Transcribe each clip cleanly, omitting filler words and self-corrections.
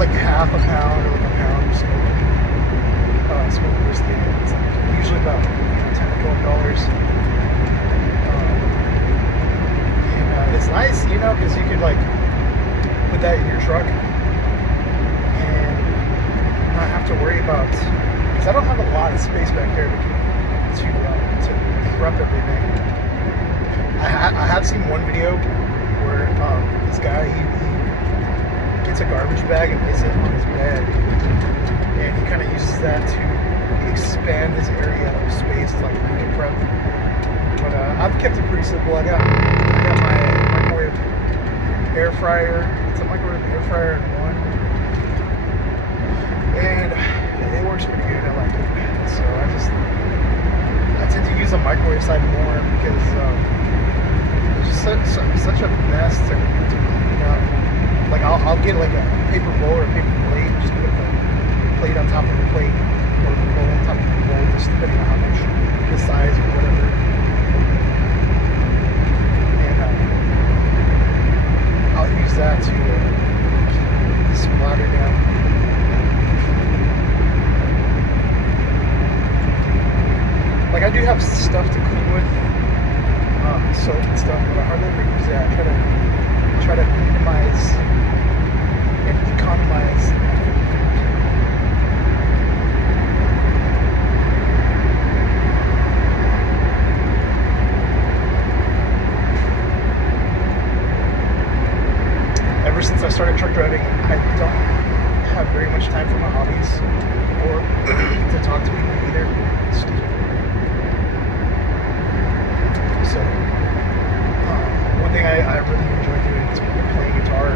like half a pound or like a pound of smoked brisket. It's like usually about $10 to $12. And it's nice, because you could like put that in your truck and not have to worry about, because I don't have a lot of space back there to prep everything. I have seen one video where this guy he gets a garbage bag and lays it on his bed, and he kind of uses that to expand his area of space, like meal prep. But I've kept it pretty simple. I got my microwave air fryer. It's a microwave air fryer in one, and it works pretty good. I like it. So I tend to use the microwave side more because it's just such a mess to clean up. Like I'll get like a paper bowl or a paper plate, just put the plate on top of the plate or the bowl on top of the bowl, just depending on how much the size or whatever. I'll use that to keep the splatter down. Like I do have stuff to clean with, soap and stuff, but I hardly ever use that. I try to minimize and economize. Ever since I started truck driving, I don't have very much time for my hobbies or to talk to people either. Excuse me. So, one thing I really enjoy doing is playing guitar.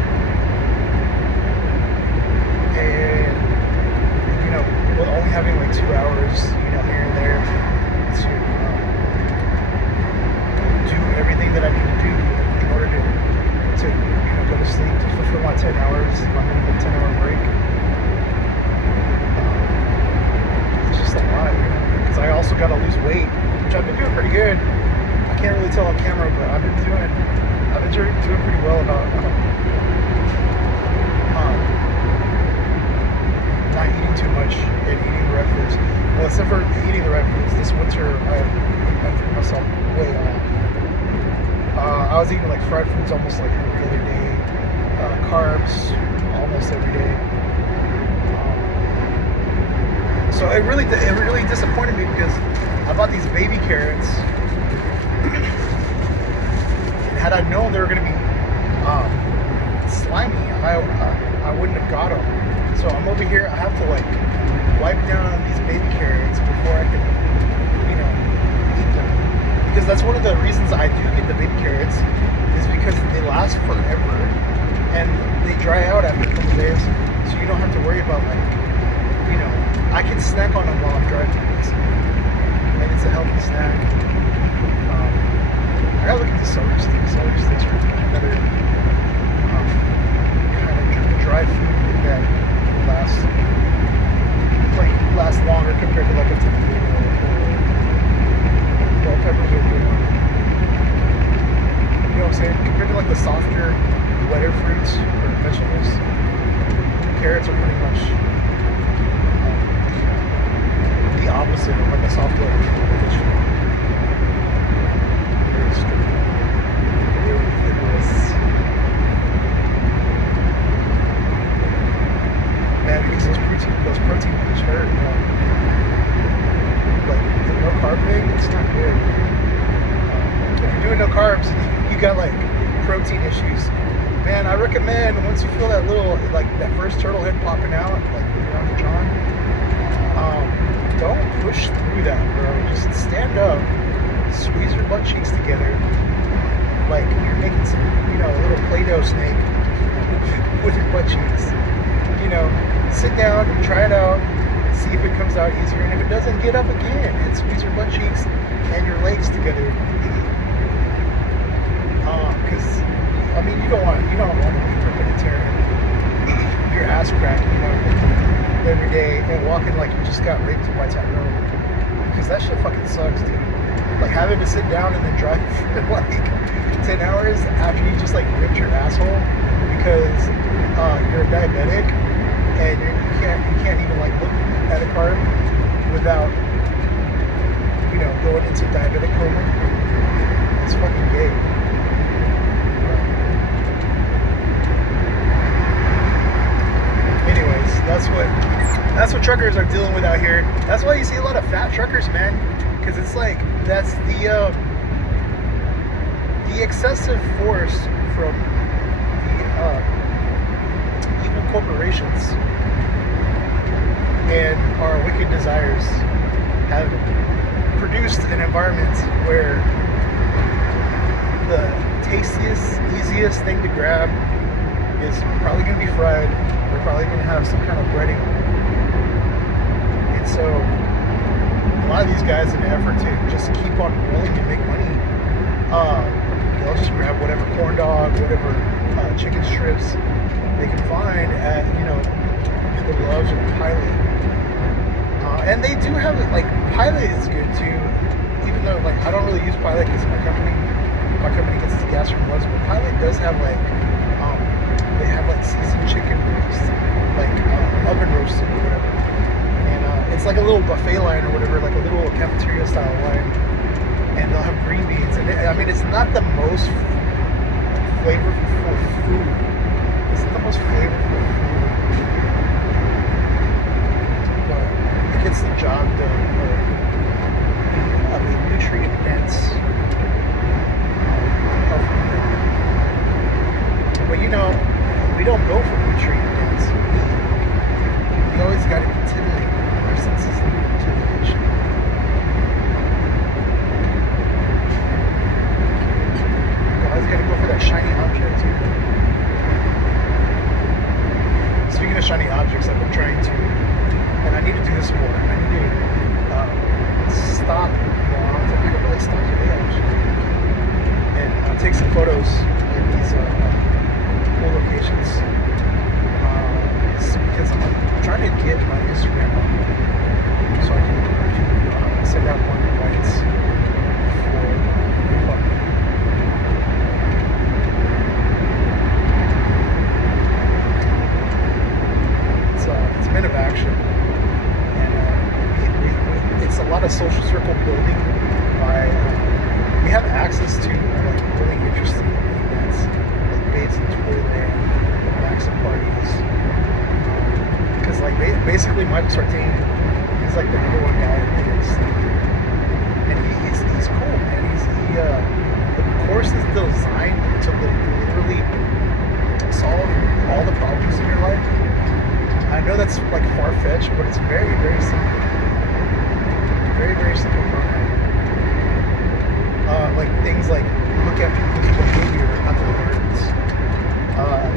And, with only having like 2 hours, here and there to do everything that I need to do in order to go to sleep, to fulfill my 10 hours, my minimum 10-hour break. It's just a lot, because I also got to lose weight, which I've been doing pretty good. I can't really tell on camera, but I've been doing pretty well about not eating too much and eating the right foods. Well, except for eating the right foods, this winter I threw myself way off. I was eating like fried foods almost like every other day, carbs almost every day. So it really disappointed me because I bought these baby carrots. And had I known they were going to be slimy, I wouldn't have got them. So I'm over here. I have to like wipe down these baby carrots before I can, eat them. Because that's one of the reasons I do get the baby carrots is because they last forever and they dry out after a couple days. So you don't have to worry about I can snack on them while I'm driving. And it's a healthy snack. I gotta look into celery sticks. Celery sticks are another kind of dry food that will last longer compared to like a tomato or bell peppers are good one. You know what I'm saying? Compared to like the softer, wetter fruits or vegetables, carrots are pretty much the opposite of like a soft wetter vegetable. Man, because those protein foods hurt. Like the no carb thing, it's not good. If you're doing no carbs, you got like protein issues. Man, I recommend once you feel that little, like that first turtle head popping out, like when you're on the John, don't push through that, bro. Just stand up, squeeze your butt cheeks together, like you're making some, a little Play-Doh snake with your butt cheeks. Sit down, try it out, see if it comes out easier, and if it doesn't, get up again and squeeze your butt cheeks and your legs together. Because you don't want to be ripping and tearing your ass crack, every day and walking like you just got raped by Tyrone. Because that shit fucking sucks, dude. Like having to sit down and then drive for like 10 hours after you just like ripped your asshole because you're a diabetic. and you can't even like look at a car without going into diabetic coma. It's fucking gay. Anyways, that's what truckers are dealing with out here. That's why you see a lot of fat truckers, man, because it's like that's the excessive force from the evil corporations and our wicked desires have produced an environment where the tastiest, easiest thing to grab is probably going to be fried. We're probably going to have some kind of breading. And so a lot of these guys, in an effort to just keep on rolling and make money, they'll just grab whatever corn dog, whatever chicken strips they can find at, the Loves or Pilot. And they do have it, like, Pilot is good too, even though, like, I don't really use Pilot because my company gets its gas from Loves, but Pilot does have, like, they have, like, seasoned chicken roast, like, oven roasted or whatever. And it's like a little buffet line or whatever, like a little cafeteria style line. And they'll have green beans. And it's not the most flavorful food. It's not the most flavorful food. But it gets the job done of a nutrient dense health meal. But we don't go for nutrient dense. We always got to be titillated. Our senses need titillation. Always got to go for that shiny object. Speaking of shiny objects, I've been trying to, and I need to do this more. I need to stop. Well, I could really stop today actually, and take some photos in these cool locations. Because I'm trying to get my Instagram on, so I can send out more invites for fun. It's men of action, and it's a lot of social circle building. We have access to like really interesting events, like Babes in Toyland, Maxim parties. Because like basically Michael Sartain, he's like the #1 guy in Vegas, and he's cool, man. The course is designed to literally solve all the problems in your life. I know that's like far-fetched, but it's very, very simple. Very, very simple program. Like things like look at people's behavior, not the words.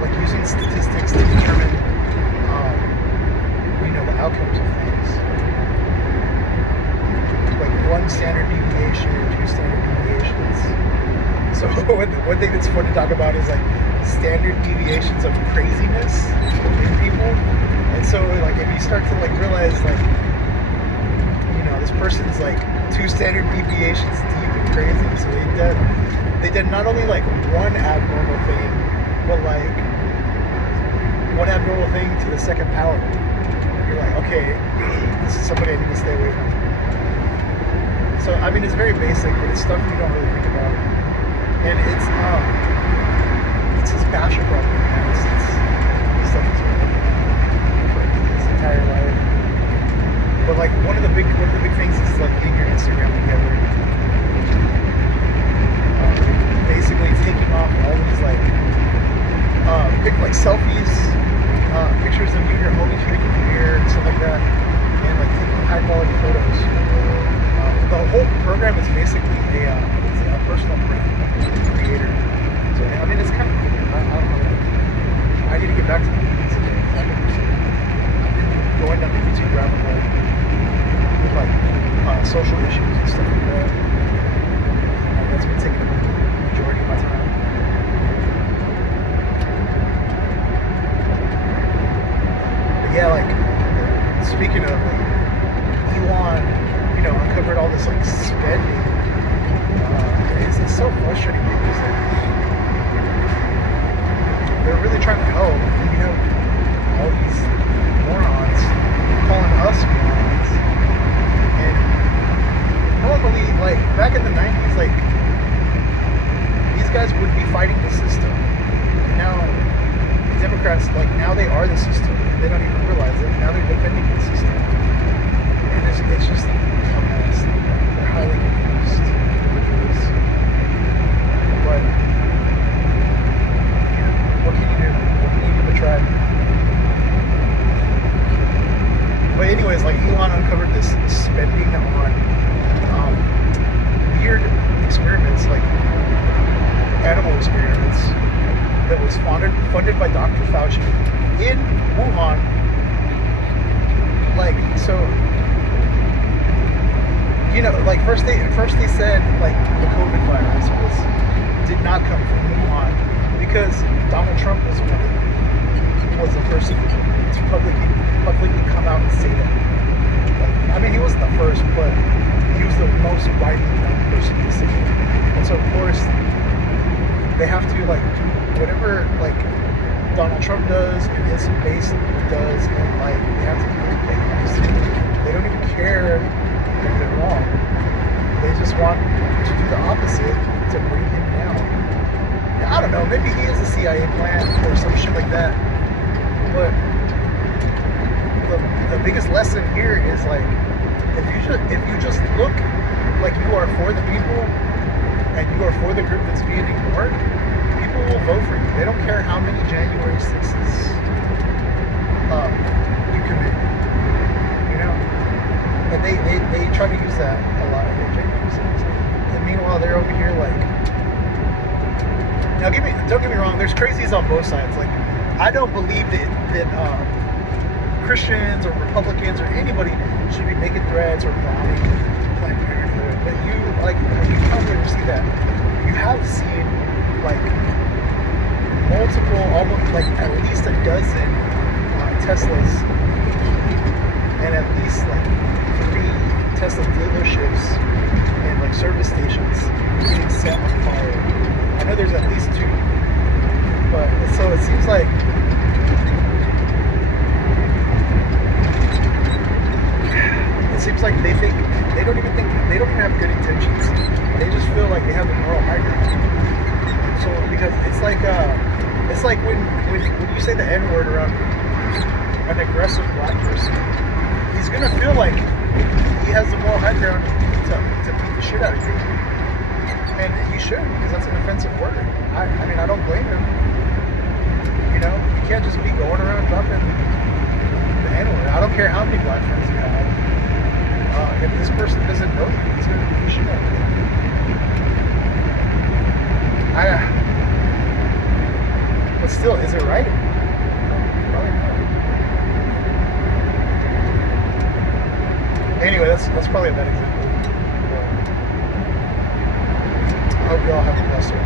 Like using statistics to determine, the outcomes of things. Like 1 standard deviation, 2 standard deviations. So one thing that's fun to talk about is like standard deviations of craziness in people. And so like if you start to like realize like this person's like 2 standard deviations deep and crazy, so they did not only like one abnormal thing, but like one abnormal thing to the second power. You're like, okay, this is somebody I need to stay away from. So I mean it's very basic, but it's stuff you don't really think about. And it's his passion project, man. It's stuff he's been working for his entire life. But like one of the big things is like getting your Instagram together. Basically taking off all these like selfies, pictures of you and your homies drinking beer and stuff like that, and like taking high quality photos. The whole program is basically it's a personal brand creator. So I mean it's kind of cool. I don't know. I need to get back to the meetings again. I've been going down the YouTube rabbit hole with like social issues and stuff like that. That's been taking up the majority of my time. But yeah, like speaking of like Elon, uncovered all this like spending. It's so frustrating because like, they're really trying to help. You have all these in the 90s, like, these guys would be fighting the system. And now, the Democrats, like, now they are the system. And they don't even realize it. Now they're defending the system. And it's just a mess. They're highly confused individuals. But, what can you do? What can you do but try? But anyways, like, Elon uncovered this spending on weird experiments, like animal experiments, that was funded by Dr. Fauci in Wuhan. Like, so, like first they said, like, the COVID virus did not come from Wuhan because Donald Trump was the first to publicly come out and say that. Like, I mean, he wasn't the first, but he was the most widely known person to say it. And so, of course, they have to, like, whatever, like, Donald Trump does and his base does, and, like, they have to do it. They don't even care if they're wrong. They just want to do the opposite to bring him down. I don't know, maybe he is a CIA plant or some shit like that. But the biggest lesson here is, like, if you just look like you are for the people and you are for the group that's being ignored, people will vote for you. They don't care how many January 6th you commit. And they try to use that a lot. January 6th. And meanwhile, they're over here, like, now don't get me wrong, there's crazies on both sides. Like, I don't believe that Christians or Republicans or anybody should be making threats or bombing Planned Parenthood. But you come here to see that. You have seen, like, multiple, almost, like, at least a dozen Teslas and at least, like, 3 Tesla dealerships and, like, service stations being set on fire. I know there's at least 2. But, so it seems like they don't even have good intentions. They just feel like they have the moral high ground. So, because it's like when you say the N-word around an aggressive black person, he's gonna feel like he has the moral high ground to beat the shit out of you. And he should, because that's an offensive word. I mean, I don't blame him. You can't just be going around dropping the N-word. I don't care how many black friends you have. If this person doesn't know you, he's going to beat the shit out of you. But still, is it right? Probably not. Anyway, that's probably a bad example. I hope you all have a blessed one.